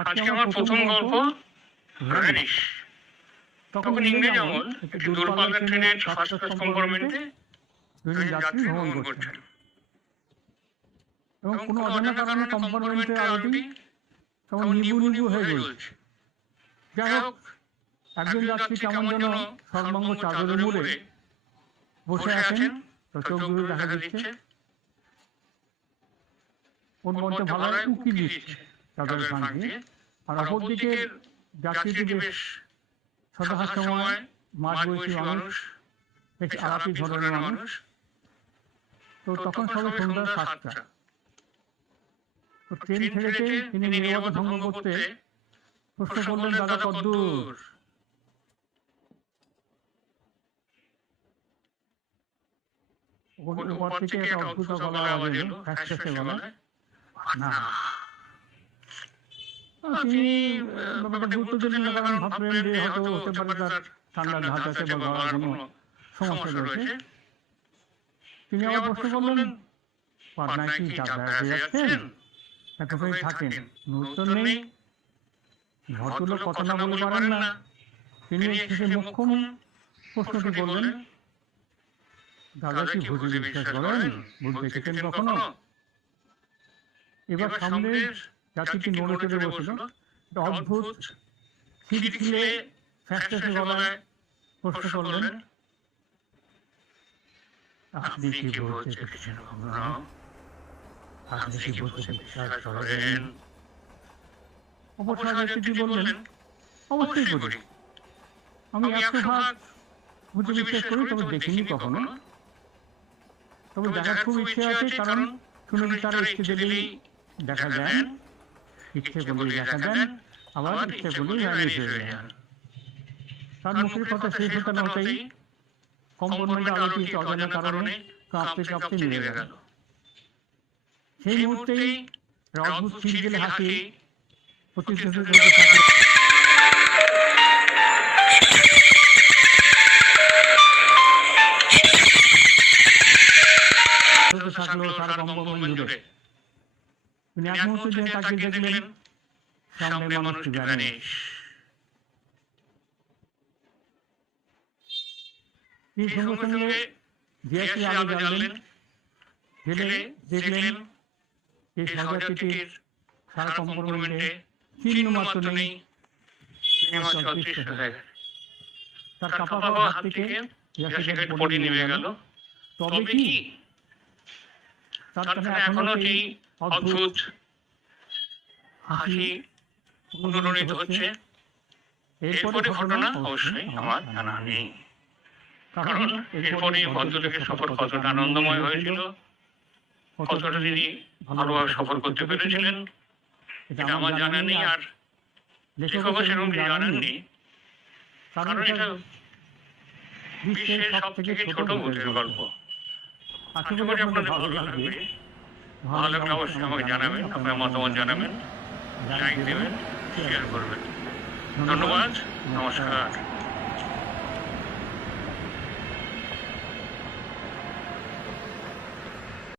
আজকে আমার প্রথম গল্প ভ্যানিশ। তখন ইংরেজ আমল একটি দূরপাল্লার ট্রেনের ফার্স্ট ক্লাস কম্পার্টমেন্টে দুজন যাত্রী ভ্রমণ করছেন এবং কোনো অজানা কারণে কম্পার্টমেন্টের আলোটি কেমন নিবু নিবু হয়ে জ্বলছে। যাই হোক, একজন যাত্রী কেমন যেন সর্বাঙ্গ চাদরে মুড়ে বসে আছেন, চোখ দূরে দেখা যাচ্ছে ওর মধ্যে ভালো উকি দিচ্ছে চাদরের ফাঁক দিয়ে। আর অপরদিকে যাত্রীটি বেশ সদাহাস্যময় মাঝবয়সী মানুষ, বেশ আলাপি ধরনের মানুষ। তো তখন সবে সন্ধ্যা 7টা। তো ট্রেন ছেড়েতে তিনি নীরবতা ভঙ্গ করতে প্রশ্ন করলেন, দাদা কদ্দূর? ওপর থেকে একটা অদ্ভুত গলার আওয়াজ এলো, ফ্যাসফ্যাসে গলা। না, তিনি ব্যাপারটা গুরুত্ব দিলেন না, কারণ ভাবলেন যে হয়তো হতে পারে তার ঠান্ডার ধাত আছে বা গলার কোনো সমস্যা রয়েছে। তিনি আবার প্রশ্ন করলেন, পাটনায় কি যাতায়াতে যাচ্ছেন? এতক্ষণ থাকেন? উত্তর নেই। ভদ্রলোক কথা না বলে পারেন না। তিনি শেষে মোক্ষম প্রশ্নটি করলেন, দাদা কি ভূতে বিশ্বাস করেন? ভূত দেখেছেন কখনো? এবার সামনের যাত্রীটি নড়ে চড়ে বসল। অদ্ভুত খিলখিলে ফ্যাসফ্যাসে গলায় প্রশ্ন করলেন, আপনি কি ভূতে দেখেছেন কখনো? আপনি কি ভূতে বিশ্বাস করেন? অপর যাত্রীটি বললেন, অবশ্যই করি। আমি 100% ভূতে বিশ্বাস করি, তবে দেখিনি কখনো। তবে দেখার খুব ইচ্ছে আছে, কারণ শুনেছি তারা ইচ্ছে দিলেই দেখা যায়, ইচ্ছে করলেই দেখা দেন, আবার ইচ্ছে করলেই হারিয়ে ফেলে যান। তার মুখের কথা শেষ হতে না হতেই কম্পার্টমেন্টের আলোটি অজানা কারণে কাঁপতে কাঁপতে নিভে গেল। সেই মুহূর্তেই অদ্ভুত খিলখিলে হাসি প্রতিধ্বনিত হতে থাকলো। সারা কম্পার্টমেন্ট জুড়ে তিনি এক মুহূর্তে যে তাকিয়ে দেখলেন সামনে মানুষটি ভ্যানিশ। তিনি সঙ্গে সঙ্গে জিয়াসি আলো জ্বাললেন, ঢেলে দেখলেন এই সহযাত্রীটির সারা কম্পার্টমেন্টে চিহ্ন মাত্র নেই। তার কাপা কাপা হাত থেকে জিয়াসির পড়ে নেমে গেল। তবে কি তার কাছে এখনো সেই অদ্ভুত হাসি অনুরণিত হচ্ছে। এরপরে ঘটনা অবশ্যই আমার জানা নেই, কারণ এরপরে ভদ্রলোকের সফর কতটা আনন্দময় হয়েছিল, কতটা তিনি ভালোভাবে সফর করতে পেরেছিলেন, এটা আমার জানা নেই। আর লেখকও সেরকম জানাননি, কারণ এটা বিশ্বের সব থেকে ছোট ভূতের গল্প। আশা করি আপনাদের ভালো লাগবে। ভালো লাগলে অবশ্যই আমাকে জানাবেন, আপনার মতামত জানাবেন, লাইক দেবেন, শেয়ার করবেন। ধন্যবাদ, নমস্কার।